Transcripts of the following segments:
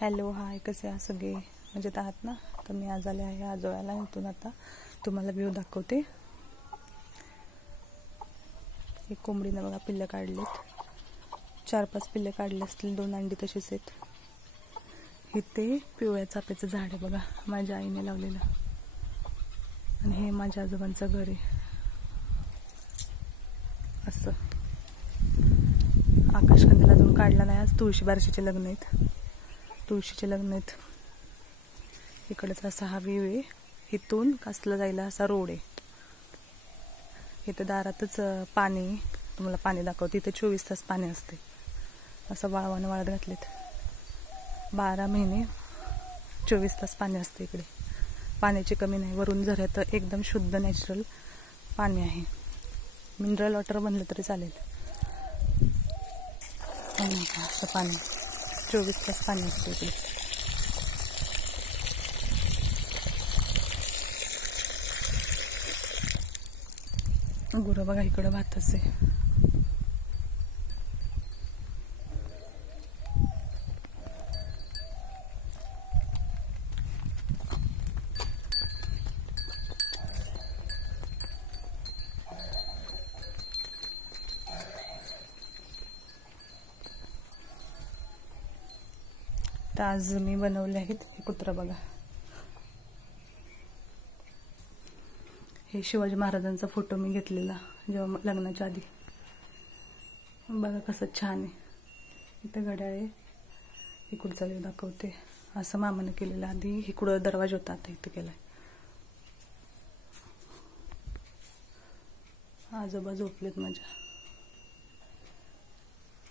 Hello hi, कसे आहात सगळे? मजेत आहात ना? तर मी आज आले आहे आजोळ्याला. इथून आता तुम्हाला व्ह्यू दाखवते. एक कोंबडीनं बघा पिल्लं काढलीत, 4-5 पिल्ले काढले असतील, 2 अंडी तशीच आहेत. इथे पिवळ्या चाफ्याचं झाड आहे बघा, माझ्या आईने लावलेलं. आणि हे माझ्या आजोबांचं घर आहे. असं आकाशकंदील अजून काढला नाही. आज तुळशी बारशीचे लग्न आहेत. इकडचा असा हा व्ह्यू आहे. इथून कासला जायला असा रोड आहे. इथं दारातच पाणी, तुम्हाला पाणी दाखवते. इथे 24 तास पाणी असते. असं वाळवानं वाळत घातलेत. 12 महिने 24 तास पाणी असते इकडे. पाण्याची कमी नाही. वरून झऱ्यात एकदम शुद्ध नॅचरल पाणी आहे. मिनरल वॉटर बनलं तरी चालेल. असं पाणी 24 तास पाणी असते इकडे. गुरं बघा इकडं भातच आहे. तर आज मी बनवले आहेत हे कुत्रा बघा. हे शिवाजी महाराजांचा फोटो मी घेतलेला जेव्हा लग्नाच्या आधी. बघा कसं छान आहे. इथं घड्याळ आहे. इकडचा व्ह्यू दाखवते. असं मामानं केलेलं. आधी इकडं दरवाजा होता, आता इथं केलाय. आजोबा झोपलेत माझ्या.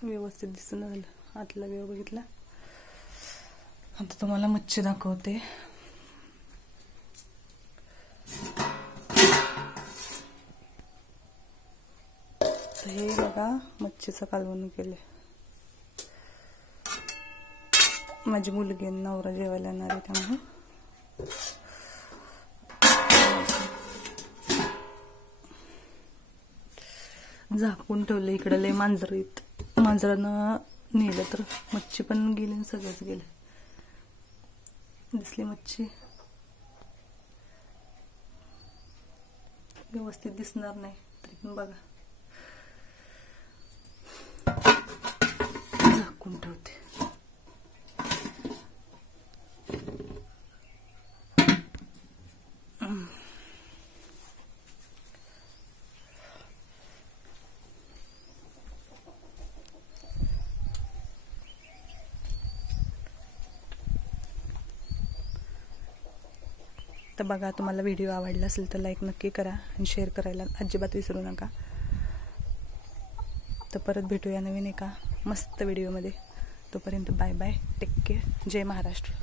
व्यवस्थित दिसून झालं. आतला व्ह्यू बघितला. आता तुम्हाला मच्छी दाखवते. हे बघा मच्छीचं कालवण केले. माझी मुलगी आणि नवरा जेवायला येणार आहे त्यामुळे झाकून ठेवलं. इकडे लय मांजरानं नेलं तर मच्छी पण गेली आणि सगळंच गेलं. दिसली मच्छी. व्यवस्थित दिसणार नाही तरी पण बघा झाकून ठेवते. तर बघा, तुम्हाला व्हिडिओ आवडला असेल तर लाईक नक्की करा आणि शेअर करायला अजिबात विसरू नका. तर परत भेटूया नवीन एका मस्त व्हिडिओमध्ये. तोपर्यंत बाय बाय, टेक केअर. जय महाराष्ट्र.